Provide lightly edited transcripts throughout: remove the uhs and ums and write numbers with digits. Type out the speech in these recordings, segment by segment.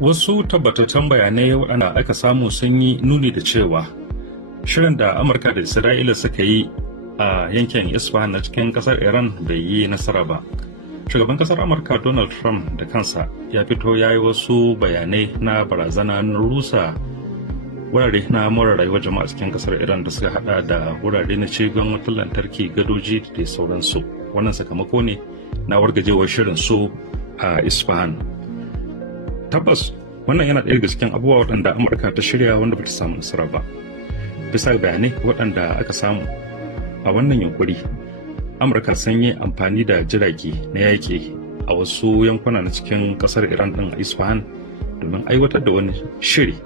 Wasu tabbatattun bayanai waɗanda aka samu sun yi nuni da cewa shirin da Amurka da Isra'ila suka yi a yankin Isfahan na cikin ƙasar Iran bai yi nasara ba. Shugaban ƙasar Amurka Donald Trump da kansa ya fito ya yi wasu bayanai na barazana na rusa wurare na more rayuwar jama'a cikin ƙasar Iran da suka hada da wurare na cigon wutar lantarki, gadoji da sauransu. Wannan sakamako ne na wargajewar shirin su a Isfahan. Tabbas wannan yana ɗaya daga cikin abubuwa waɗanda Amurka ta shirya wanda bata samu nasara ba. Bisa bayanai waɗanda aka samu a wannan yunkuri, Amurka sun yi amfani da jirage na yaƙi a wasu yankuna na cikin ƙasar Iran ɗin a Isfahan domin aiwatar da wani shiri.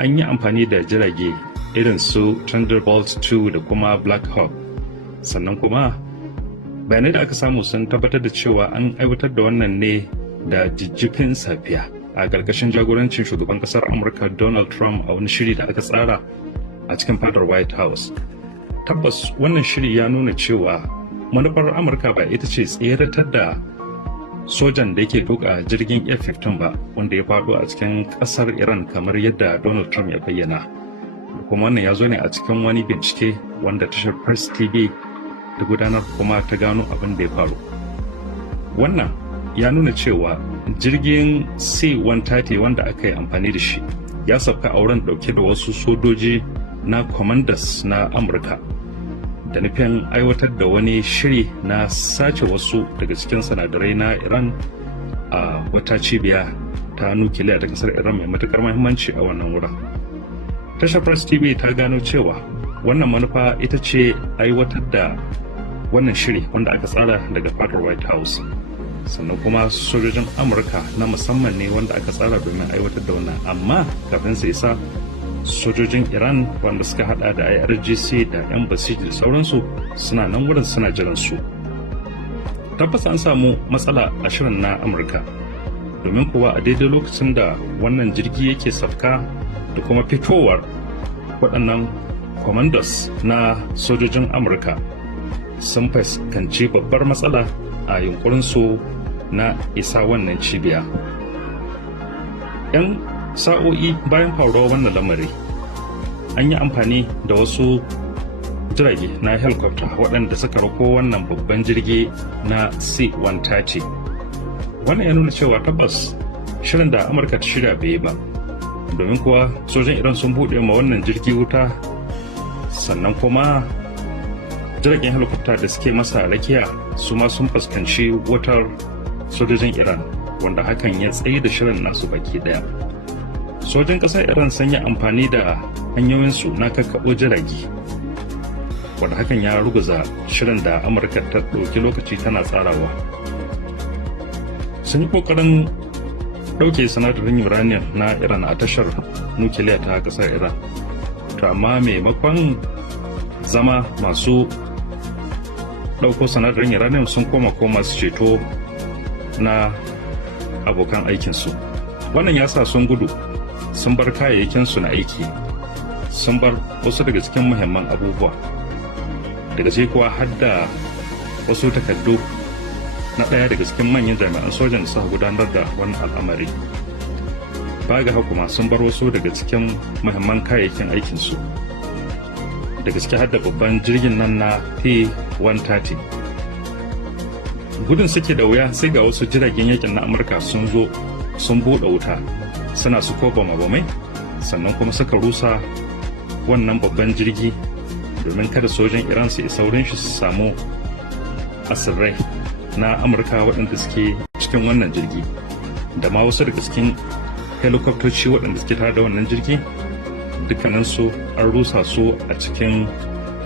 An yi amfani da jirage irin su Thunderbolt 2 da kuma Black Hawk. Sannan kuma bayanai da aka samu sun tabbatar da cewa an aiwatar da wannan ne da jijjifin safiya a ƙarƙashin jagorancin shugaban ƙasar Amurka Donald Trump a wani shiri da aka tsara a cikin fadar White House. Tabbas wannan shiri ya nuna cewa manufar Amurka ba ita ce tseratar da sojan da yake tuka jirgin F-15 ba wanda ya faɗo a cikin ƙasar Iran kamar yadda Donald Trump ya bayyana. Kuma wannan ya zo ne a cikin wani bincike wanda tashar Press TV da gudanar kuma ta gano abin da ya faru. Wannan ya nuna cewa jirgin C-130 wanda aka yi amfani da shi ya sauka a wurin dauke da wasu sojoji na commanders na Amurka da nufin aiwatar da wani shiri na sace wasu daga cikin sinadarai na Iran a wata cibiya ta nukiliya ta kasar Iran mai matukar muhimmanci a wannan wurin. Tashar Press TV ta gano cewa wannan manufa ita ce aiwatar da wannan shiri wanda aka tsara daga fadar White House. Sannan kuma sojojin Amurka na musamman ne wanda aka tsara domin aiwatar da wannan, amma kafin su isa sojojin Iran wanda suka hada da IRGC da embassy da sauransu suna nan wurin suna jiran su. Tabbas an samu matsala a shirin na Amurka domin kuwa a daidai lokacin da wannan jirgi yake sauka da kuma fitowar waɗannan commandos na sojojin Amurka sun fuskanci babbar matsala a yunkurinsu na isa wannan cibiya. 'Yan sa'o'i bayan faruwar wannan lamari an yi amfani da wasu jirage na helicopter waɗanda suka rako wannan babban jirgi na C-130. Wannan ya nuna cewa tabbas shirin da Amurka ta shirya bai yi ba, domin kuwa sojin Iran sun buɗe ma wannan jirgi wuta, sannan kuma jiragen helicopter da suke masa rakiya su ma sun fuskanci wutar sojojin Iran, wanda hakan ya tsaye da shirin nasu baki daya. Sojin ƙasar Iran sun yi amfani da hanyoyinsu na kakkaɓo jirage, wanda hakan ya ruguza shirin da Amurka ta ɗauki lokaci tana tsarawa. Sun yi ƙoƙarin ɗauke sinadarin uranium na Iran a tashar nukiliya ta ƙasar Iran, to amma maimakon zama masu ɗauko sinadarin uranium sun koma su ceto na abokan aikinsu. Wannan ya sa sun gudu, sun bar kayayyakinsu na aiki, sun bar wasu daga cikin muhimman abubuwa. Daga sai kuwa har da wasu takardu na ɗaya daga cikin manyan jami'an sojan da suka gudanar da wannan al'amari. Ba ga hukuma sun bar wasu daga cikin muhimman kayayyakin aikinsu. Da gaske har da babban jirgin nan na P-130. Gudun suke da wuya sai ga wasu jiragen yakin na Amurka sun zo sun buɗe wuta suna su koba mabamai, sannan kuma suka rusa wannan babban jirgi domin kada sojan Iran su isa wurin shi su samu asirrai na Amurka waɗanda suke cikin wannan jirgi, da ma wasu daga cikin helikoptoci waɗanda suke tare da wannan jirgi. Dukkaninsu an rusa su a cikin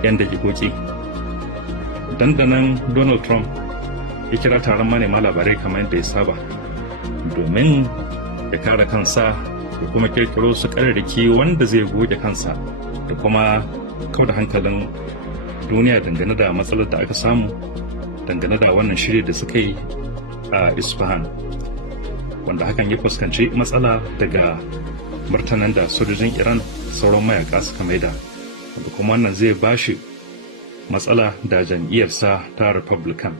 'yan dakikoki. Dandanan Donald Trump ya kira taron manema labarai kamar yadda ya saba domin ya kare kansa da kuma kirkiro su ƙararraki wanda zai goge kansa da kuma kauda hankalin duniya dangane da matsalar da aka samu dangane da wannan shiri da suka yi a Isfahan, wanda hakan ya fuskanci matsala daga martanan da sojojin Iran sauran mayaka suka maida, da kuma wannan zai bashi matsala da jam'iyyarsa ta Republican.